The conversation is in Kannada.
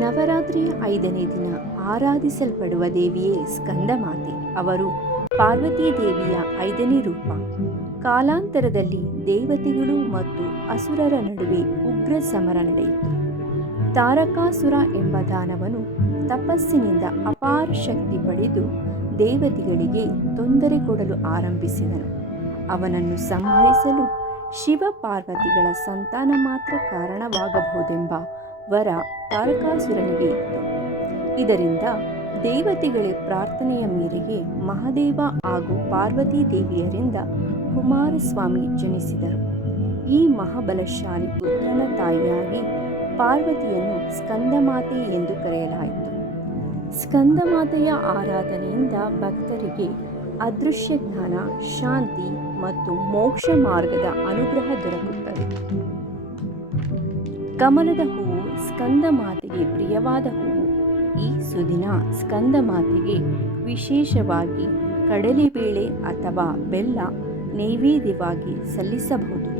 ನವರಾತ್ರಿಯ ಐದನೇ ದಿನ ಆರಾಧಿಸಲ್ಪಡುವ ದೇವಿಯೇ ಸ್ಕಂದಮಾತೆ. ಅವರು ಪಾರ್ವತಿ ದೇವಿಯ ಐದನೇ ರೂಪ. ಕಾಲಾಂತರದಲ್ಲಿ ದೇವತೆಗಳು ಮತ್ತು ಅಸುರರ ನಡುವೆ ಉಗ್ರ ಸಮರ ನಡೆಯಿತು. ತಾರಕಾಸುರ ಎಂಬ ದಾನವನು ತಪಸ್ಸಿನಿಂದ ಅಪಾರ ಶಕ್ತಿ ಪಡೆದು ದೇವತೆಗಳಿಗೆ ತೊಂದರೆ ಕೊಡಲು ಆರಂಭಿಸಿದನು. ಅವನನ್ನು ಸಂಹರಿಸಲು ಶಿವ ಪಾರ್ವತಿಗಳ ಸಂತಾನ ಮಾತ್ರ ಕಾರಣವಾಗಬಹುದೆಂಬ ವರ ತಾರಕಾಸುರನಿಗೆ ಇತ್ತು. ಇದರಿಂದ ದೇವತೆಗಳ ಪ್ರಾರ್ಥನೆಯ ಮೇರೆಗೆ ಮಹಾದೇವ ಹಾಗೂ ಪಾರ್ವತಿ ದೇವಿಯರಿಂದ ಕುಮಾರಸ್ವಾಮಿ ಜನಿಸಿದರು. ಈ ಮಹಾಬಲಶಾಲಿ ಪುತ್ರನ ತಾಯಿಯಾಗಿ ಪಾರ್ವತಿಯನ್ನು ಸ್ಕಂದಮಾತೆ ಎಂದು ಕರೆಯಲಾಯಿತು. ಸ್ಕಂದಮಾತೆಯ ಆರಾಧನೆಯಿಂದ ಭಕ್ತರಿಗೆ ಅದೃಶ್ಯ ಜ್ಞಾನ, ಶಾಂತಿ ಮತ್ತು ಮೋಕ್ಷ ಮಾರ್ಗದ ಅನುಗ್ರಹ ದೊರಕುತ್ತದೆ. ಕಮಲದ ಹೂವು ಸ್ಕಂದ ಮಾತೆಗೆ ಪ್ರಿಯವಾದ ಹೂವು. ಈ ಸುದಿನ ಸ್ಕಂದ ಮಾತೆಗೆ ವಿಶೇಷವಾಗಿ ಕಡಲೆಬೇಳೆ ಅಥವಾ ಬೆಲ್ಲ ನೈವೇದ್ಯವಾಗಿ ಸಲ್ಲಿಸಬಹುದು.